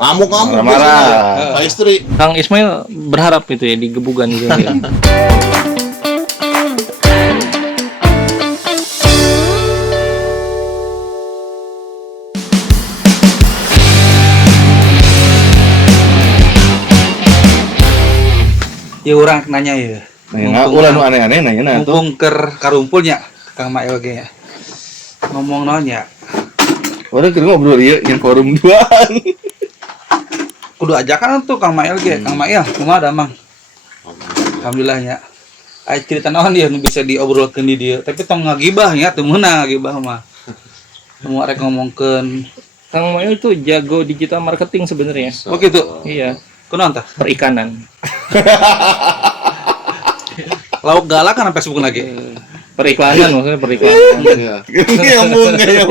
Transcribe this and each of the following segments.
Ngamuk-ngamuk Marah-marah. Pak istri. Kang Ismail berharap itu ya digebukan gitu ya. Ya orang nanya ya. Nah, ulah nu aneh-aneh nanya nah tuh. Mumpung karumpulnya Kang Mael ge ya. Ngomong nanya. Orang keur ngobrol ieu yang forum duaan. Kudu ajakan tuh Kang Mael ge. Kang Mael, kumaha da Mang? Alhamdulillah nya. Aya cerita naon dia nu bisa diobrolkeun di dieu, tapi tong ngagibah nya teu meunang ngagibah mah. Nu arek ngomongkeun. Kang Mail itu jago digital marketing sebenarnya. Oh gitu. Iya, Kunaon tah? perikanan. Lauk galak kan Facebook lagi. Periklanan maksudnya periklanan. Iya. Nyambung ya.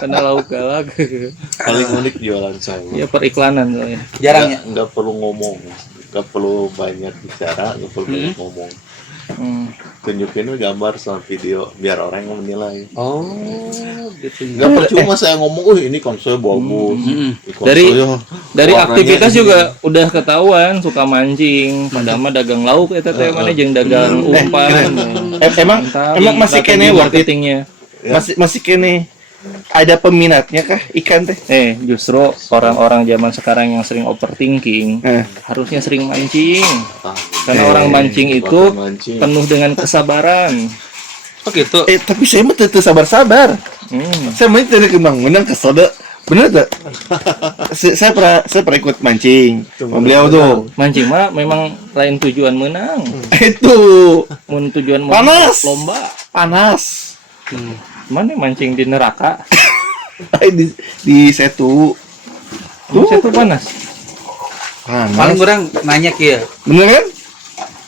Karena lauk galak. Paling unik jualan saya. Ya periklanan soalnya. Jarangnya. Nggak perlu ngomong, nggak perlu banyak bicara, nggak perlu banyak ngomong. Tunjukin gambar sama video biar orang yang menilai. Oh, gitu. Nggak percuma saya ngomong, ini konsol bagus. Dari aktivitas juga udah ketahuan suka mancing, padahal mah dagang lauk eta teh mana jeung dagang umpan. Emang masih kene marketingnya. Masih kene ada peminatnya kah ikan teh? Justru orang-orang zaman sekarang yang sering overthinking harusnya sering mancing. Karena orang mancing itu penuh dengan kesabaran. Oh gitu. Tapi saya mah teu sabar-sabar. Saya mah teu menang kesel deh. Bener tuh. Saya pernah ikut mancing. Beliau tuh. Mancing mah memang lain tujuan menang. Itu. Mun tujuan Panas. lomba. Panas. Mana mancing di neraka? di Setu. Tuh saya tuh panas. Paling orang nanya kieu. Bener kan?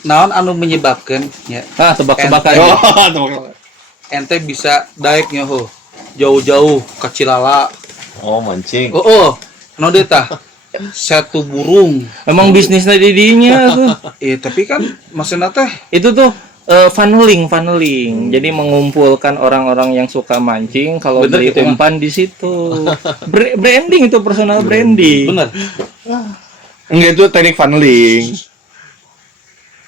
Naon anu menyebabkan ya Tebak-tebakan. ente bisa daek nya ho jauh-jauh ke Cilala. Oh mancing. No deui tah satu burung. Emang bisnisnya di dinya tuh. Tapi kan maksudna teh Itu tuh funneling. Jadi mengumpulkan orang-orang yang suka mancing kalau Bener beli gitu, umpan di situ. Branding itu personal branding. bener. Enggak, itu teknik funneling.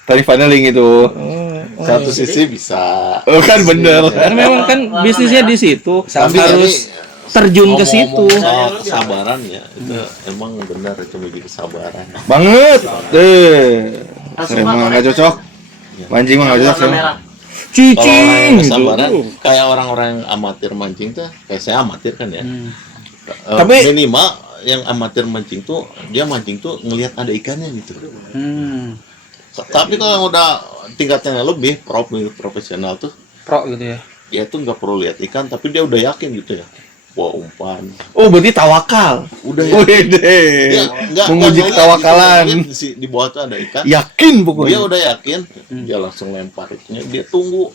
Teknik funneling itu. Satu sisi bisa. Oh kan bener. Karena memang kan bisnisnya di situ Tapi harus terjun ke situ. ngomong soal kesabaran ya, itu emang benar itu menjadi kesabaran. Banget. Saya mah nggak cocok. Mancing mah nggak cocok. Kalau orang Cicing yang gitu. kesabaran, kayak orang-orang yang amatir mancing tuh, kayak saya amatir kan ya. Tapi- minimal yang amatir mancing tuh, dia mancing tuh ngelihat ada ikannya gitu. Tapi kalau yang udah tingkatnya lebih profesional tuh, Pro gitu ya. dia tuh nggak perlu lihat ikan, tapi dia udah yakin gitu ya. Wah umpan, Oh, berarti tawakal. udah yakin. Wede. Menguji ketawakalan. Di bawah tuh ada ikan. Yakin Dia pokoknya. udah yakin, dia langsung lempar itunya, dia tunggu.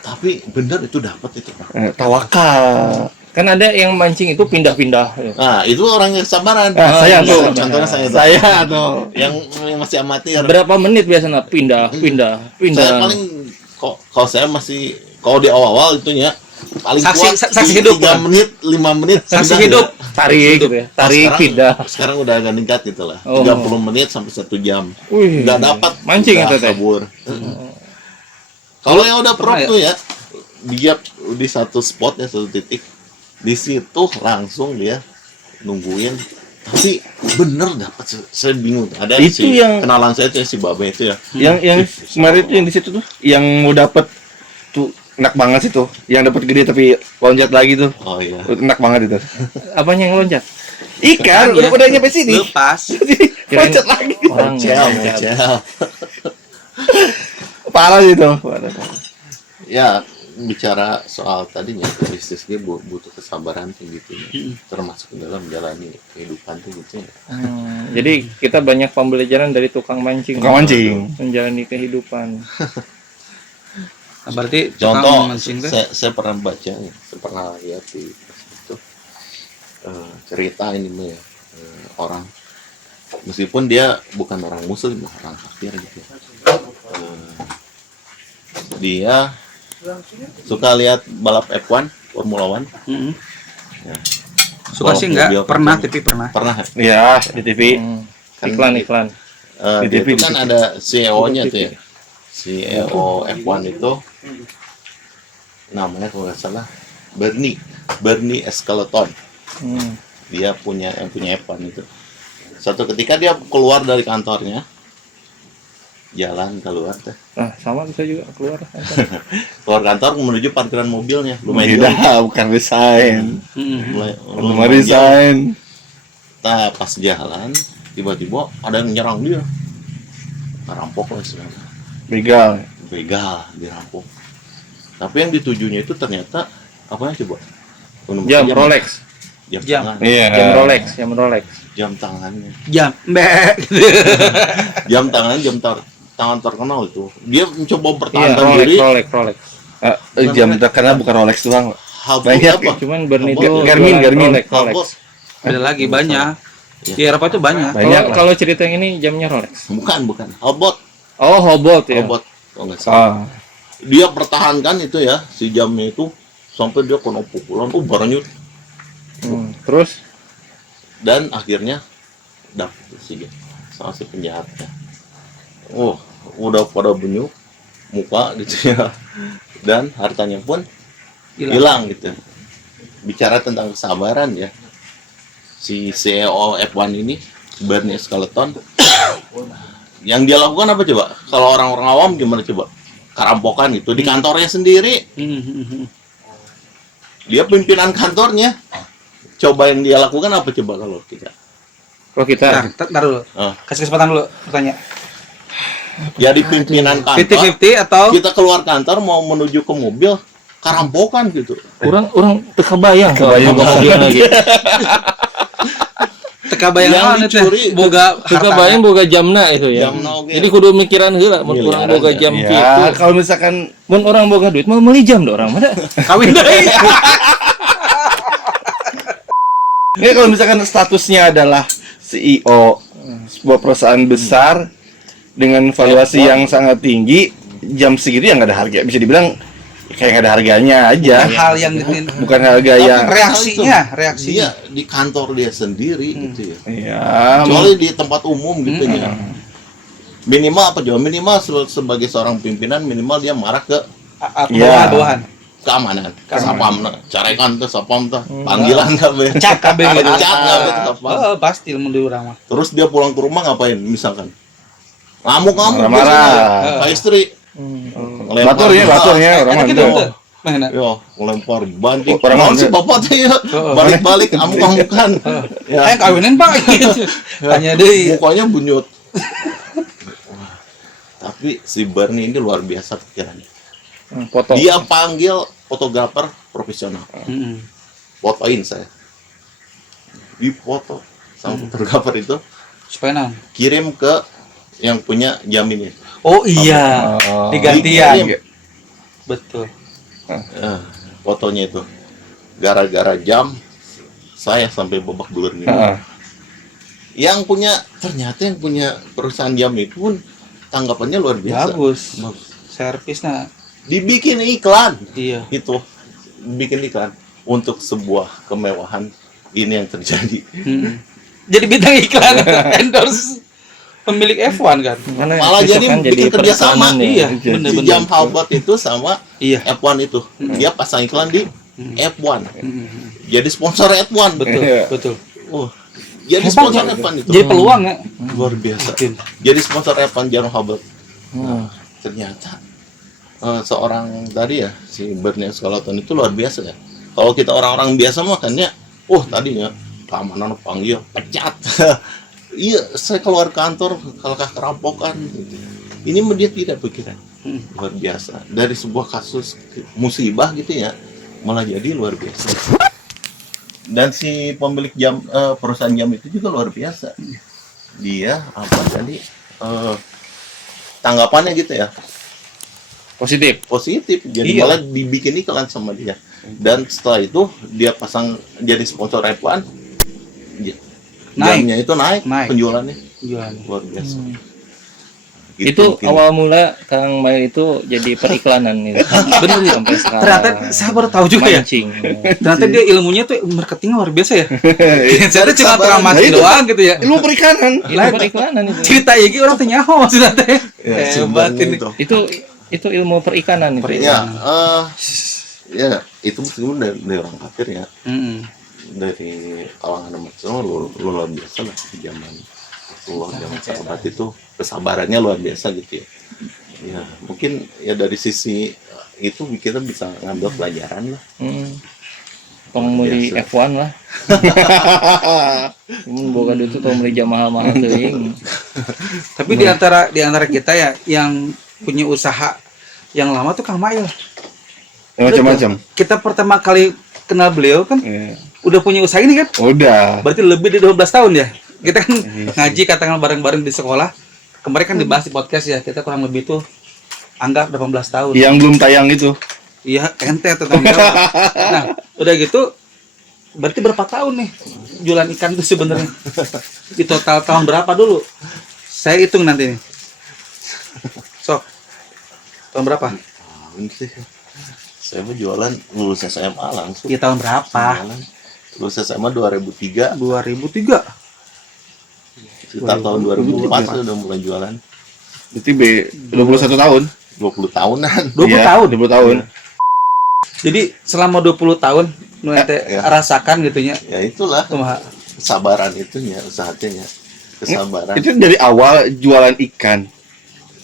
Tapi bener itu dapat itu. Tawakal. Kan ada yang mancing itu pindah-pindah. Nah, itu orang yang kesabaran. Saya tuh. Contohnya saya tuh. Saya tuh. Yang masih amatir. Berapa menit biasanya pindah. Saya paling kalau saya masih kalau di awal-awal itunya paling Saksi hidup, 3 menit, 5 menit. Saksi pindah hidup. ya. Tarik gitu ya. Tarik Sekarang- pindah. Sekarang udah agak meningkat gitu lah. Oh. 30 menit sampai 1 jam. Wih. Nggak dapat Mancing udah itu teh. kabur. Kalau yang udah pro Pernah ya? tuh ya, dia di satu spot ya, satu titik. Di situ langsung dia nungguin. Tapi bener dapat, saya bingung. Ada Itu si yang- kenalan saya tuh si Babe itu ya. Yang kemarin itu yang di situ tuh, yang mau dapet tuh enak banget sih tuh. Yang dapet gede tapi loncat lagi tuh. Oh iya. Enak banget itu. Apanya yang loncat? Ikan udah nyampe sini. Lepas. Loncat lagi. Orang loncat. Cel. Parah itu. Ya, bicara soal tadinya bisnis dia butuh kesabaran tuh gitu ya. Termasuk dalam menjalani kehidupan tuh gitu ya. Jadi kita banyak pembelajaran dari tukang mancing. Tukang mancing. Menjalani kehidupan. Nah, berarti Contoh, tukang mancing teh saya pernah baca, saya pernah lihat di itu cerita ini mah ya, orang meskipun dia bukan orang muslim, orang kafir gitu. Dia suka lihat balap F1, Formula One. Heeh. Ya. Suka sih mobil enggak, pernah company. tapi pernah. Pernah. Ya, di TV. Iklan. Dia Di TV, itu kan di TV. ada CEO-nya tuh ya. CEO F1 itu namanya kalau nggak salah Bernie Ecclestone. Dia punya F1 itu. Suatu ketika dia keluar dari kantornya, jalan keluar teh. Nah, sama bisa juga keluar. Keluar kantor menuju parkiran mobilnya. Lumayan jauh. Tidak, bukan resign. Lumayan Belum jauh. resign. Nah, pas jalan tiba-tiba ada yang nyerang dia. Ngerampok lah istilahnya. Begal dirampok. Tapi yang ditujunya itu ternyata apa coba? Jam Rolex. Jam Jam. tangan. Iya. Jam Rolex. Jam tangannya. Jam, mbak. Jam tangan, tangan terkenal itu. Dia mencoba Iya, mempertahankan diri. Rolex. Jam karena bukan Rolex doang. Habot Banyak apa? Cuman Bernie Habot itu ya? Garmin. Rolex. Habot. Ada lagi banyak. Iya. Di Eropa itu banyak. Banyak lah. Kalau cerita yang ini jamnya Rolex. Bukan. Habot. Oh, Hobot ya. Habot. Oh, nggak salah. Ah, Dia pertahankan itu ya, si jamnya itu sampai dia kena pukulan, barangnya. Terus Dan akhirnya dapet si sama si penjahatnya. Udah pada benyuk muka gitu ya. Dan hartanya pun hilang gitu. Bicara tentang kesabaran ya. Si CEO F1 ini Bernie Ecclestone yang dia lakukan apa coba? Kalau orang-orang awam gimana coba? Kerampokan gitu di kantornya sendiri. Dia pimpinan kantornya. Coba yang dia lakukan apa coba kalau kita? Ntar dulu. Kasih kesempatan dulu bertanya. Jadi pimpinan kantor. 50-50 atau Kita keluar kantor mau menuju ke mobil, kerampokan gitu. orang kebayang lagi. teka bayangan Yang itu dicuri, boga Kebayang boga jamna itu ya. Jamna oge. Jadi kudu mikiran heula mun urang Miliaran boga ya. jam ya, kitu. kalau misalkan Mun orang boga duit mau meuli jam do orang mah. kawin deui. ini kalau misalkan statusnya adalah CEO sebuah perusahaan besar dengan valuasi yang sangat tinggi, jam segitu yang nggak ada harga. Bisa dibilang kayak nggak ada harganya aja. Hal yang Bukan harga yang reaksinya Dia di kantor dia sendiri gitu ya. Iya. Kecuali di tempat umum gitu ya. Minimal apa coba? Minimal sebagai seorang pimpinan minimal dia marah ke bawahan. keamanan, sapam, carekan tuh sapam tuh, panggilan kabeh, Cak kabeh gitu. Cak kabeh tuh sapam. Pasti mun di urang mah. Terus dia pulang ke rumah ngapain? Misalkan ngamuk-ngamuk Marah-marah. ke istri, Baturnya orang Enak mana? gitu tuh. Mana? yo ngelempar banting, Orang orang mana? si bapak tuh ya balik-balik amuk-amukan, Ayo kawinin Pak gitu. Tanya deui. mukanya bunyut. Tapi si Bernie ini luar biasa pikirannya. Foto. Dia panggil fotografer profesional, fotoin saya, dipoto sama fotografer itu, Supaya naon? kirim ke yang punya jam ini. Oh iya. Digantian. Dikirim. Betul. Fotonya itu gara-gara jam saya sampai babak belur nih. Yang punya ternyata yang punya perusahaan jam itu pun tanggapannya luar biasa. Bagus. Servisnya Dibikin iklan iya. itu, bikin iklan untuk sebuah kemewahan ini yang terjadi. Jadi bintang iklan endorse pemilik F1 kan. Malah jadi bikin kerjasama. Iya, Si jam Halbert itu sama Iya. F1 itu, dia pasang iklan di F1. Jadi sponsor F1. Betul. Jadi Hebat, sponsor ya? F1 itu. Jadi peluang ya. Luar biasa. Jadi sponsor F1 jam Halbert. Ternyata seorang tadi ya si Bernie Ecclestone itu luar biasa ya. Kalau kita orang-orang biasa mah kan ya, tadinya keamanan panggil pecat. Iya, saya keluar kantor kalau kerampokan. Ini mah dia tidak pikiran. Luar biasa. Dari sebuah kasus musibah gitu ya, malah jadi luar biasa. Dan si pemilik jam perusahaan jam itu juga luar biasa. Dia apa tadi tanggapannya gitu ya. Positif. Jadi malah dibikin iklan sama dia. Dan setelah itu dia pasang jadi sponsor F1. Jamnya itu naik. Penjualannya luar biasa. Itu awal mula Kang Mail itu jadi periklanan gitu. Bener ya. Sampai sekarang. Ternyata saya baru tahu juga ya. Mancing. Ternyata dia ilmunya tuh marketing luar biasa ya. Saya tuh cuma Sabaran. tukang mancing Nah, itu. doang gitu ya. Ilmu perikanan. Itu periklanan itu. Cerita ini orang tanya maksudnya teh. Ya, Hebat sebenarnya ini. Itu ilmu perikanan itu. Ya, ya itu meskipun dari orang kafir ya, Mm-mm. dari kalangan umat Islam luar biasa lah di zaman Rasulullah, zaman sahabat itu kesabarannya luar biasa gitu ya. Ya mungkin ya dari sisi itu kita bisa ngambil pelajaran lah. Pengemudi Biasa. F1 lah. Boga duit itu beli jam mahal-mahal teuing. Tapi di antara kita ya yang punya usaha yang lama tuh Kang Mail. Macam-macam. Kita pertama kali kenal beliau kan Iya. udah punya usaha ini kan? Udah. Berarti lebih dari 12 tahun ya. Kita kan ngaji katakan bareng-bareng di sekolah. Kemarin kan dibahas di podcast ya. Kita kurang lebih tuh anggap 18 tahun. Yang belum tayang itu. Iya, ente tentang jawab. Nah, udah gitu berarti berapa tahun nih jualan ikan tuh sebenarnya? Di total tahun berapa dulu? Saya hitung nanti nih. Sok. Tahun berapa? Tahun sih. Saya mah jualan lulus SMA langsung. Iya, tahun berapa? Jualan. Lulus SMA 2003, 2003. sekitar tahun 2004 saya udah mulai jualan. Berarti 21 tahun. 20 tahunan. 20 Iya, tahun. 20 tahun. Jadi selama 20 tahun nu ente Ya. rasakan gitu nya. Ya itulah Kumaha? kesabaran itunya, usahanya. Kesabaran Itu dari awal jualan ikan.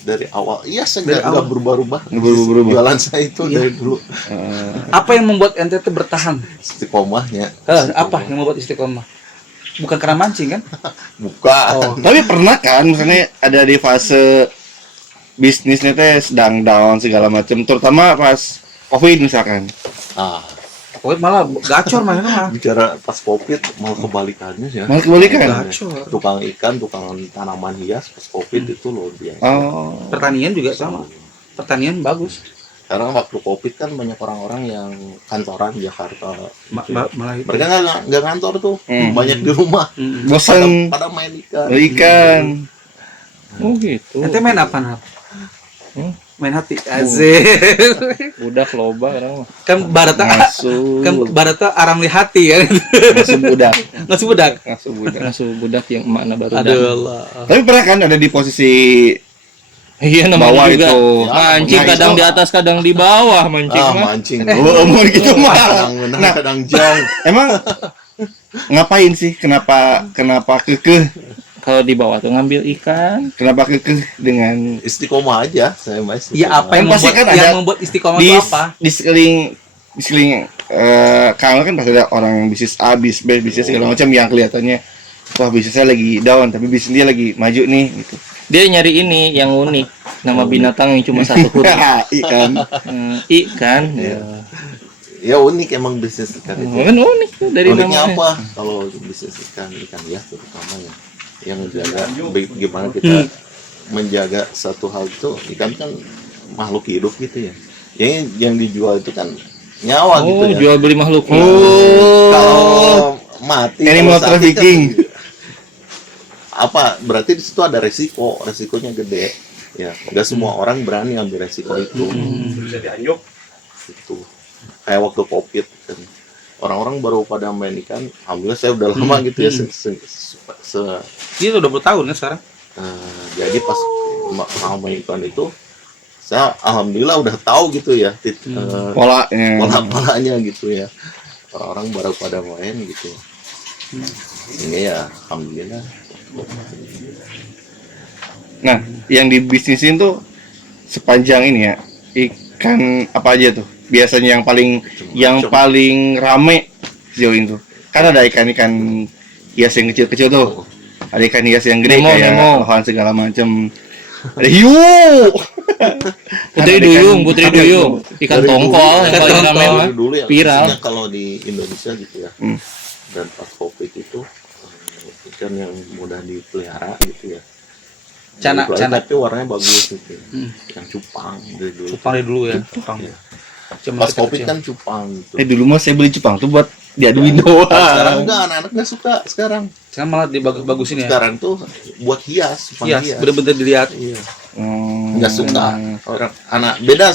dari awal. Iya, saya Dari nggak berubah-ubah. Nggak berubah-ubah. Jualan saya itu dari dulu Apa yang membuat ente itu bertahan? istiqomahnya. Apa yang membuat istiqomah? Bukan karena mancing kan? Bukan. Oh. Tapi pernah kan misalnya ada di fase bisnisnya teh sedang down segala macam, terutama pas Covid misalkan. Nah, Pokoknya malah gacor mainnya mah. bicara pas Covid malah kebalikannya ya. Malah kebalikan. Gacor. Tukang ikan, tukang tanaman hias pas Covid itu luar biasa. Oh. Pertanian juga sama. Pertanian bagus. Karena waktu Covid kan banyak orang-orang yang kantoran di Jakarta. Malah itu. Mereka nggak kantor tuh, Hmm. banyak di rumah. Mm. Bosan Pada main ikan. ikan. Oh gitu. Ente main apa Nat? Hmm? Main hati. Asik. Budak loba orang mah. Kan barata Ngasuh. kan barata aram di hati kan. Ngasuh budak. Nggak sebudak. Ngasuh budak. Ngasuh budak yang emakna baru Aduh Allah. Tapi pernah kan ada di posisi Iya bawah namanya juga itu. mancing Ya, kadang itu. di atas kadang di bawah mancing Ah, mah. mancing. Oh, gitu mah. Kadang menang, Nah. kadang jauh. Emang ngapain sih? Kenapa kekeh? Kalau di bawah tuh ngambil ikan. Kenapa kekeh dengan Istiqomah aja, saya mah istiqomah. Ya apa yang Pasti membuat kan yang ada membuat istiqomah di itu apa? di sekeliling kalau kan pasti ada orang yang bisnis A, bisnis B, bisnis segala macam yang kelihatannya wah bisnisnya lagi down tapi bisnis dia lagi maju nih gitu. Dia nyari ini yang unik. Nama binatang yang cuma satu huruf. Ikan. Ikan. Ya unik emang bisnis ikan itu. Kan unik tuh dari Uniknya namanya. apa? Kalau bisnis ikan hias terutama ya, yang jaga gimana kita menjaga satu hal itu, ikan kan makhluk hidup gitu ya. Yang dijual itu kan nyawa gitu Oh, ya. jual beli makhluk. Kalau mati Animal kalau sakit trafficking. kan, apa berarti di situ ada resikonya gede ya, nggak semua orang berani ambil resiko itu. Itu kayak waktu Covid kan, orang-orang baru pada main ikan. Alhamdulillah saya udah lama gitu ya Ini udah 20 tahun kan sekarang. jadi pas mau main ikan itu saya alhamdulillah udah tahu gitu ya Polanya. pola-polanya gitu ya, orang-orang baru pada main gitu. Ini ya alhamdulillah. Nah, yang dibisnisin tuh sepanjang ini ya, ikan apa aja tuh? Biasanya yang paling rame sejauh itu. Kan ada ikan-ikan hias yang kecil-kecil tuh. Ada ikan hias yang gede kayak lohan segala macam. Ada hiu. Putri duyung, ikan Dari tongkol dulu, yang paling tongkol. rame mah. Dari dulu ya, Viral. khususnya kalau di Indonesia gitu ya. Dan pas Covid itu ikan yang mudah dipelihara gitu ya. Cana, Dipelihara, cana. tapi warnanya bagus gitu. Yang cupang dari dulu. Cupang dari dulu ya. Cupang. Iya. Cuma Pas Covid kecil. kan cupang gitu. Dulu mah saya beli cupang tuh buat diaduin doang. Sekarang enggak, anak-anak nggak suka sekarang. Sekarang malah dibagus-bagusin ya. Sekarang tuh buat hias, cupang Iya, hias. bener-bener dilihat. Iya. nggak suka orang anak beda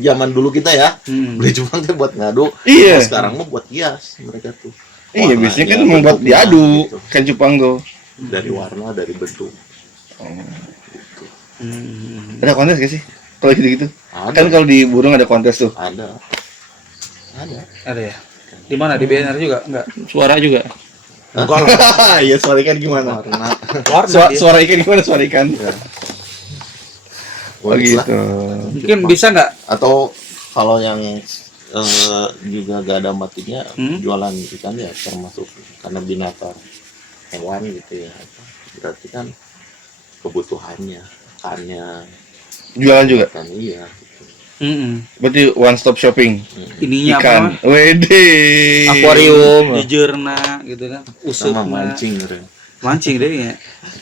zaman dulu kita ya beli cupang teh buat ngadu. Iya. Kalau sekarang mah buat hias mereka tuh. Iya, biasanya kan Warnanya, membuat bentuknya diadu gitu. kan cupang tuh. Dari warna, dari bentuk. Ada kontes gak sih? Kalau gitu-gitu? Ada. Kan kalau di burung ada kontes tuh. Ada. Ada ya? Di mana? Di BNR juga? Enggak. Suara juga. Enggak lah. Iya, suara ikan gimana? Warna. Warna dia. Suara ikan gimana suara ikan? Ya. Oh Unik lah. gitu. Mungkin bisa nggak? Atau kalau yang juga gak ada matinya jualan ikan ya termasuk karena binatang hewan gitu ya. Berarti kan kebutuhannya ikannya Jualan juga. kan iya. Berarti one stop shopping. Ininya apa? Ikan. Wede. Akuarium. Jejerna gitu kan. Sama Usupna. mancing Ren. Mancing deh ya.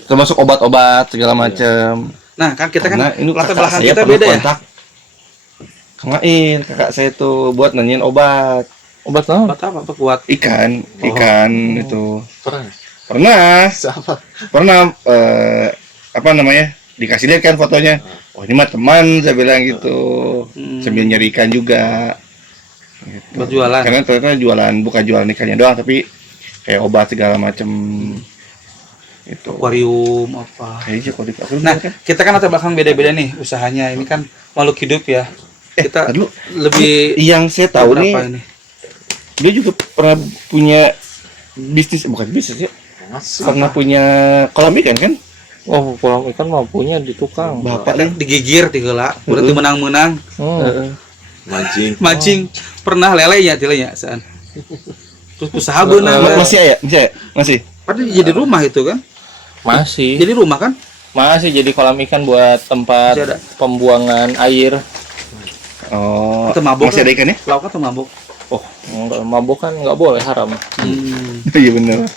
Termasuk obat-obat segala macam. Nah, kan kita Karena kan ini latar kakak belakang saya kita pernah beda ya. kontak. Kang Ain, kakak saya tuh buat nanyain obat Obat naon? Obat apa? Apa kuat? ikan itu. Pernah Pernah siapa apa namanya? Dikasih lihat kan fotonya. Oh, ini mah teman, saya bilang gitu. Sambil nyari ikan juga. Gitu. Buat jualan. Karena ternyata jualan, bukan jualan ikannya doang, tapi kayak obat segala macam. Itu. Akuarium apa? Kayaknya kalau di akuarium Nah, kan. kita kan latar belakang beda-beda nih usahanya. Ini kan makhluk hidup ya. Kita Dulu lebih yang saya tahu nih, berapa ini? dia juga pernah punya bisnis, bukan bisnis ya, pernah punya kolam ikan kan? Oh, kolam ikan mah punya di tukang. Bapak Ada nih. digigir tigeula, berarti menang-menang. mancing Mancing pernah lele ya tilenya saan. Terus usaha beunang. Masih ya? Masih. Padahal jadi rumah itu kan? Masih. Jadi rumah kan? Masih jadi kolam ikan buat tempat Masih ada. pembuangan air. Oh, Atau mabuk masih kan? ada ikannya? Lauk atau mabuk? Oh, enggak, mabuk kan nggak boleh, haram. Iya benar.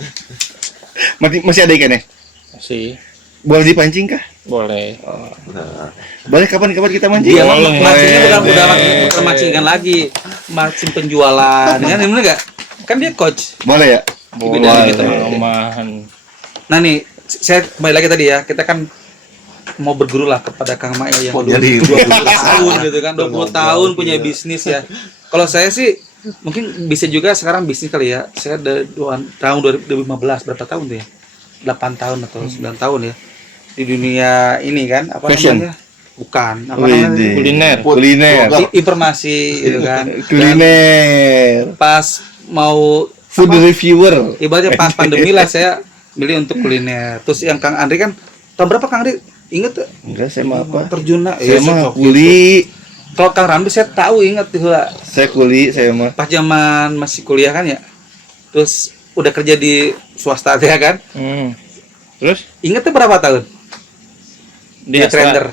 Masih ada ikannya? Masih Boleh dipancing kah? boleh. Boleh kapan-kapan kita mancing? Dia mah Boleh. mancingnya bukan mancing ikan lagi, mancing penjualan. Kan bener nggak? Kan dia coach. Boleh ya? Boleh. Gitu. Rumahan. Nah nih, saya kembali lagi tadi ya, kita kan mau berguru lah kepada Kang Mail yang Mau udah jadi 20 tahun gitu kan, 20 tahun punya bisnis ya. Kalau saya sih mungkin bisa juga sekarang bisnis kali ya. Saya dari tahun 2015 berapa tahun tuh ya? 8 tahun atau 9 tahun ya. Di dunia ini kan apa Fashion. namanya? Bukan, apa Wih, namanya? deh. Kuliner. Kuliner. Informasi gitu kan. Kuliner. Pas mau Food reviewer. ibaratnya pas pandemi lah saya milih untuk kuliner. Terus yang Kang Andri kan tahun berapa Kang Andri? Ingat tuh? Enggak, saya mah apa? Terjunna. Saya mah kuli. Kalau Kang Ramli saya tahu ingat tuh lah. Saya kuli, saya mah. Pas zaman masih kuliah kan ya. Terus udah kerja di swasta ya kan. Terus Ingat tuh berapa tahun? dia Jadi trainer.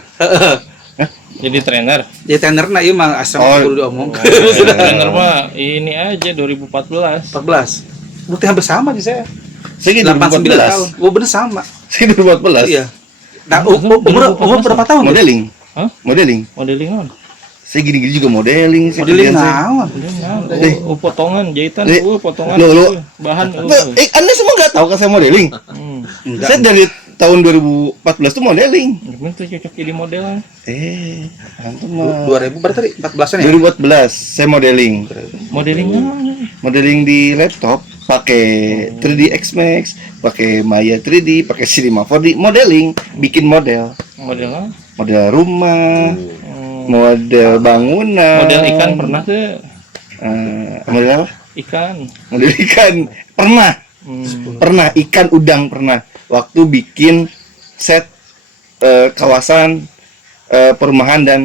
Jadi trainer. Jadi trainer nah iya mah asam Oh. kudu diomong. Trainer mah ini aja 2014. 14. Berarti hampir sama sih saya. Saya 89 tahun. 2014. Oh bener sama. Saya 2014. Iya. Nah, umur berapa tahun? tuh? Modeling. Hah? Modeling. Modeling non. Saya gini-gini juga modeling. saya Modeling kerjaan saya. naon? Potongan jahitan, potongan Lo. bahan. Anda semua nggak tahu kan saya modeling? Enggak. Saya dari tahun 2014 tuh modeling. Gimana tuh cocok jadi modelan? Antum mah. 2000 berarti tadi 14-an ya? 2014 saya modeling. Modelingnya Modeling di laptop pakai 3D X Max, pakai Maya 3D, pakai Cinema 4D, modeling, bikin model. modelnya Model rumah, model bangunan. model ikan pernah tuh? Model apa? Ikan. Model ikan pernah. Pernah ikan udang pernah. Waktu bikin set kawasan perumahan dan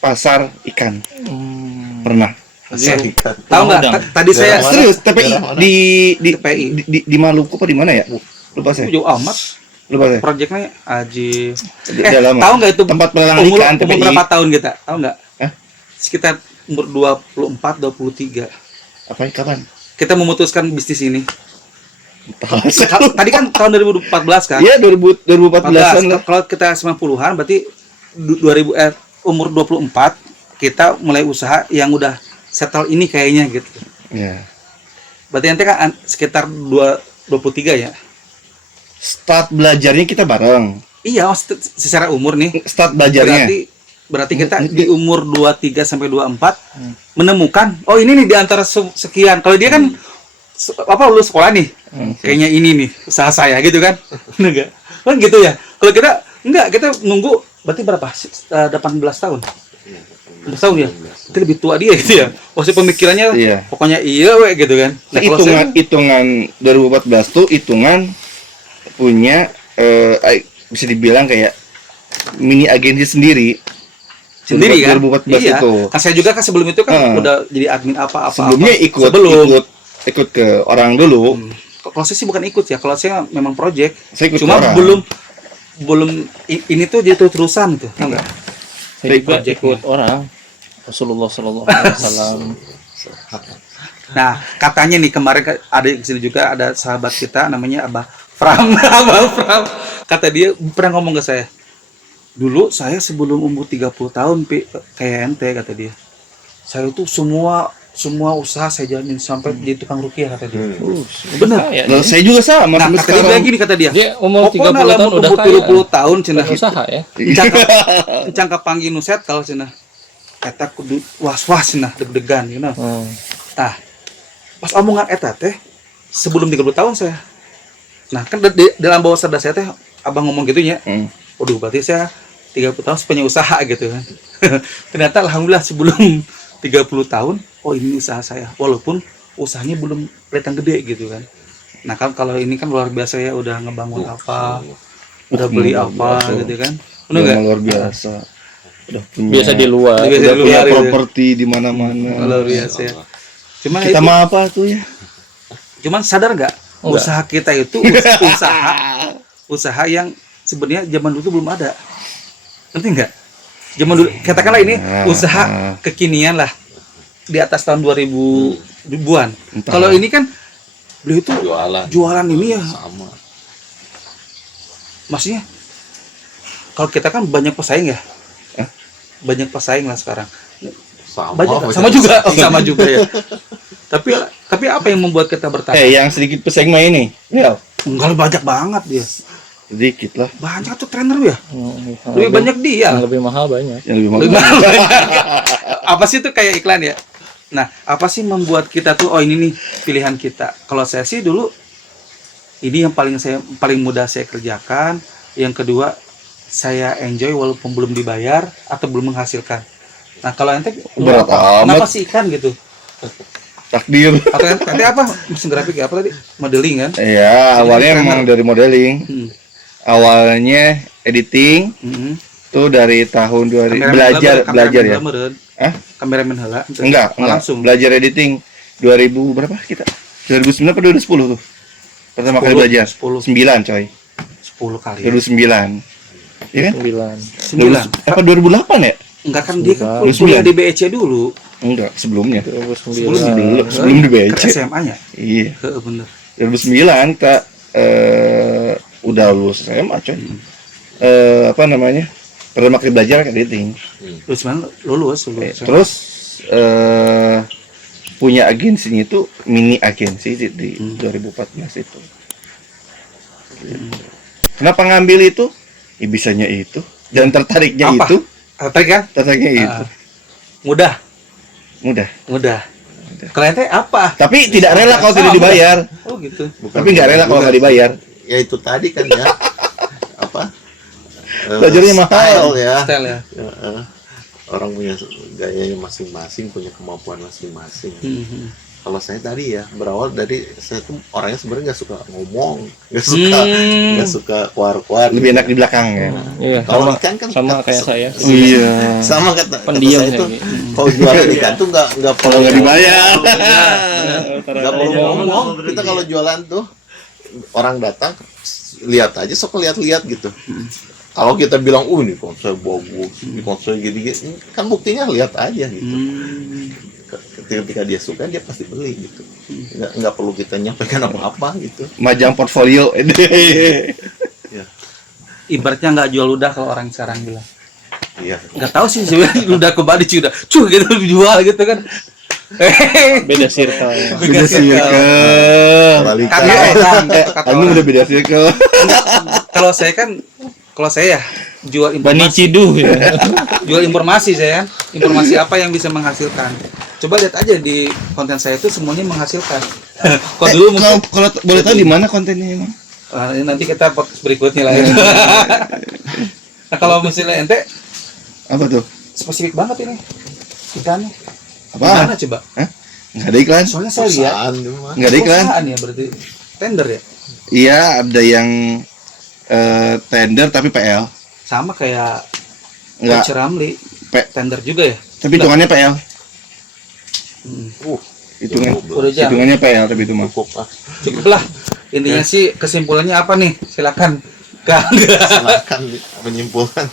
pasar ikan. Pernah. Tahu nggak? Udang. Tadi saya Mana? Serius TPI Daerah mana? di TPI. di Maluku apa di mana ya? Lupa saya. jauh amat. Lupa saya. Proyeknya Aji. Udah lama. Tahu nggak itu Tempat pelelangan umur, ikan umur TPI. berapa tahun kita? Tahu nggak? Hah? Sekitar umur 24, 23. Apa kapan? Kita memutuskan bisnis ini. Tahu. Tadi kan tahun 2014 kan? Iya 2014-an 14. lah. Kalau kita 90-an berarti 2000 umur 24 kita mulai usaha yang udah settle ini kayaknya gitu. Iya. Berarti nanti kan sekitar 23 ya. Start belajarnya kita bareng. Iya, secara umur nih. Start belajarnya. Berarti kita di umur 23 sampai 24 menemukan oh ini nih di antara sekian. Kalau dia kan lulus sekolah nih. Kayaknya ini nih usaha saya gitu kan. Enggak. Kan gitu ya. Kalau kita enggak, kita nunggu berarti berapa? 18 tahun. 18 tahun ya. Itu lebih tua dia gitu ya. Maksudnya pemikirannya pokoknya iya we gitu kan. Nah, hitungan 2014 tuh hitungan punya bisa dibilang kayak mini agensi sendiri kan 2014 iya. itu. Kan saya juga kan sebelum itu kan udah jadi admin apa sebelumnya ikut ke orang dulu. Kalau saya sih bukan ikut ya, kalau saya memang project. Saya ikut cuma orang. belum ini tuh jadi terusan gitu enggak. Saya juga ikut orang Rasulullah Sallallahu Alaihi Wasallam. Nah katanya nih kemarin ada di sini juga ada sahabat kita namanya Abah Fram. Abah Fram kata dia pernah ngomong ke saya, dulu saya sebelum umur 30 tahun kayak ente kata dia, saya tuh semua usaha saya jalanin sampai di tukang rukiah kata dia. Benar. Nah, saya juga sama. Nah, kata dia gini kata dia. Dia umur 30 tahun udah kaya. 30 tahun cenah usaha ya. Encang kapanggih nu setel cenah. Eta kudu was-was cenah deg-degan you know. Nah, pas omongan eta teh sebelum 30 tahun saya. Nah, kan dalam bawah sadar saya teh abang ngomong gitunya. Waduh, berarti saya 30 tahun punya usaha gitu kan. Ternyata alhamdulillah sebelum 30 tahun, oh ini usaha saya. Walaupun usahanya belum kelihatan gede gitu kan. Nah, kan kalau ini kan luar biasa ya, udah ngebangun apa, udah beli apa gitu kan. Benar enggak? Luar biasa. Udah punya Biasa di luar. Udah punya properti di mana-mana. Luar biasa ya. Cuman Kita itu, mah apa tuh ya? cuman sadar nggak usaha kita itu usaha yang sebenarnya zaman dulu tuh belum ada. Ngerti nggak? Zaman dulu katakanlah ini usaha kekinian lah di atas tahun 2000-an. Kalau ini kan beliau itu jualan ini ya sama. Maksudnya kalau kita kan banyak pesaing ya. Banyak pesaing lah sekarang. Sama juga ya. Tapi apa yang membuat kita bertahan? Yang sedikit pesaing mah ini. Ya, Enggak banyak banget dia. sedikit lah. Banyak tuh trainer ya. Lebih banyak dia. Yang lebih mahal banyak. Yang lebih Lebih mahal. banyak. Apa sih itu kayak iklan ya? Nah, apa sih membuat kita tuh oh ini nih pilihan kita. Kalau saya sih dulu ini yang paling mudah saya kerjakan. Yang kedua saya enjoy walaupun belum dibayar atau belum menghasilkan. Nah, kalau ente Berat kenapa amat. sih ikan gitu? Takdir. Atau ente apa? Mesin grafik ya apa tadi? Modeling kan? Iya, awalnya trainer. memang dari modeling. Awalnya editing. Tuh dari tahun 2000 belajar ya. Kameramen heula. Enggak, Langsung. belajar editing 2000 berapa kita? 2009 atau 2010 tuh? Pertama kali belajar. 9 coy. 10 kali. 2009. Iya kan? 9. 9. Apa 2008 ya? Enggak kan dia kan 2009. kuliah di BEC dulu. Enggak, sebelumnya. 2009. Sebelum di BC. SMA-nya. Iya. Heeh, bener. 2009 kita udah lulus SMA coy. Apa namanya? Pertama kali belajar editing. Terus mana lulus. Terus punya agensinya itu mini agensi di 2014 itu. Kenapa ngambil itu? Ya bisanya itu dan tertariknya Apa? itu. Tertarik kan? Tertariknya itu. Mudah. Kalau ente apa? Tapi tidak rela kalau tidak dibayar. Oh gitu. Tapi nggak rela kalau nggak dibayar. Ya itu tadi kan ya. Apa? Belajarnya mahal. Style ya. Style ya. Orang punya gayanya masing-masing, punya kemampuan masing-masing. Kalau saya tadi ya berawal dari saya tuh orangnya sebenarnya nggak suka ngomong, nggak suka kuar-kuar. Lebih enak di belakang ya. Iya, Kalau sama, ikan kan sama kayak saya. Iya. sama kata Pendiam saya itu saya. kalau jualan ikan tuh nggak Kalau perlu nggak dibayar. nggak perlu ngomong. Kita kalau jualan tuh orang datang lihat aja, sok lihat-lihat gitu. Kalau kita bilang, ini konsep bagus, ini konsep gini, kan buktinya lihat aja gitu. Ketika dia suka, dia pasti beli gitu. Nggak perlu kita nyampaikan apa-apa gitu. Majang portfolio. Ya. Ibaratnya nggak jual ludah kalau orang sekarang bilang. Iya. Nggak tahu sih sebenarnya ludah kembali sudah. Gitu jual gitu kan. Beda circle ya. Beda circle. Balikan. Kata orang, kata Kamu orang. udah beda circle. Kalau saya kan Kalau saya ya jual Bani informasi. Cidu ya. Jual informasi saya kan. Informasi apa yang bisa menghasilkan. Coba lihat aja di konten saya itu semuanya menghasilkan. Kalau dulu mungkin kalau boleh tahu di mana kontennya emang? nanti kita podcast berikutnya lah ya. Nah, kalau misalnya ente Apa tuh? spesifik banget ini ikannya. Apa? Gimana coba? Hah? Nggak ada iklan? Soalnya saya lihat Perusahaan itu mah. Nggak ada iklan? perusahaan ya berarti tender ya. Iya, ada yang tender tapi PL. Sama kayak Nggak. Coach Ramli tender juga ya. Tapi hitungannya PL. Hmm. Hitungan Udah jam. hitungannya PL tapi itu mah. Cukup lah. Intinya sih kesimpulannya apa nih? Silakan. Kang. Silakan menyimpulkan.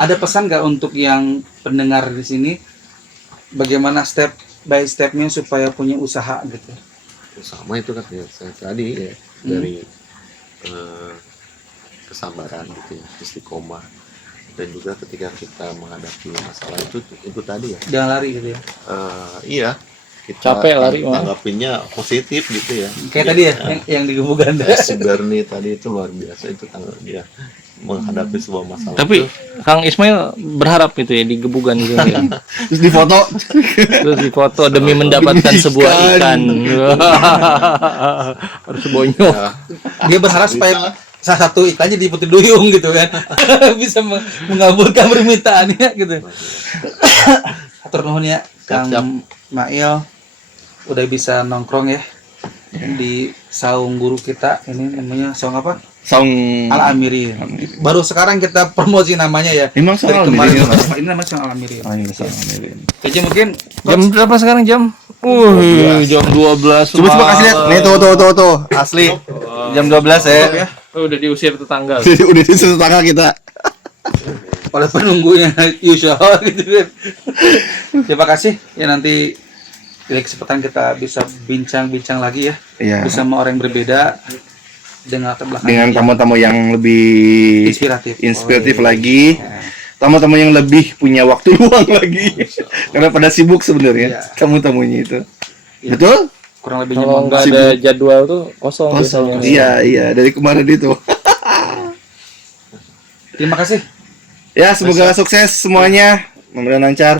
Ada pesan nggak untuk yang pendengar di sini? Bagaimana step by stepnya supaya punya usaha gitu? Sama itu kan ya saya tadi ya dari kesabaran gitu ya, istiqomah, dan juga ketika kita menghadapi masalah itu tadi ya Jangan lari gitu ya. iya kita Capek lari, mah. tanggapinnya positif gitu ya. Kayak tadi ya yang di Gebugan. Si Bernie tadi itu luar biasa itu tanggal dia menghadapi sebuah masalah. Tapi Kang Ismail berharap gitu ya digebukan gitu ya. Terus difoto. Terus difoto demi mendapatkan sebuah ikan. Harus bonyok. Ya, Dia berharap supaya salah satu ikannya di Putri Duyung gitu kan. Bisa mengabulkan permintaannya gitu. Atur nuhun ya Kang Siap. Mail udah bisa nongkrong ya di saung guru kita. Ini namanya saung apa? Saung Al Amiri. Baru sekarang kita promosi namanya ya. Emang Dari Saung kemarin Al-Amiri? ini namanya saung Al Amiri. Oh, iya, Saung Al-Amiri. Jadi mungkin Jam berapa sekarang jam? Jam 12. Coba kasih lihat. Nih tuh. Asli. Jam 12 ya. Oh, udah diusir tetangga. Udah di tetangga kita. oleh penunggunya usual gitu kan. Terima kasih ya, nanti di kesempatan kita bisa bincang-bincang lagi ya. Iya. Bersama orang yang berbeda dengan latar belakang Dengan yang tamu-tamu yang lebih inspiratif. lagi. Tamu-tamu yang lebih punya waktu luang lagi. Karena pada sibuk sebenarnya Iya. tamu-tamunya itu. Iya. Betul? Kurang lebihnya Kalau nggak monggo. ada jadwal tuh kosong biasanya. Iya, dari kemarin itu. Terima kasih. Ya, semoga sukses semuanya. Mudah-mudahan lancar.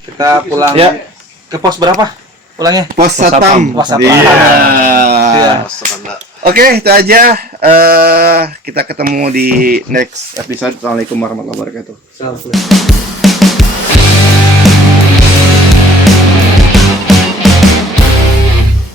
Kita pulang Ya. ke pos berapa? Pulangnya? Pos Satpam. Pos Satpam. Iya. Iya. Oke, itu aja. Kita ketemu di next episode. Assalamualaikum warahmatullahi wabarakatuh. Selamat.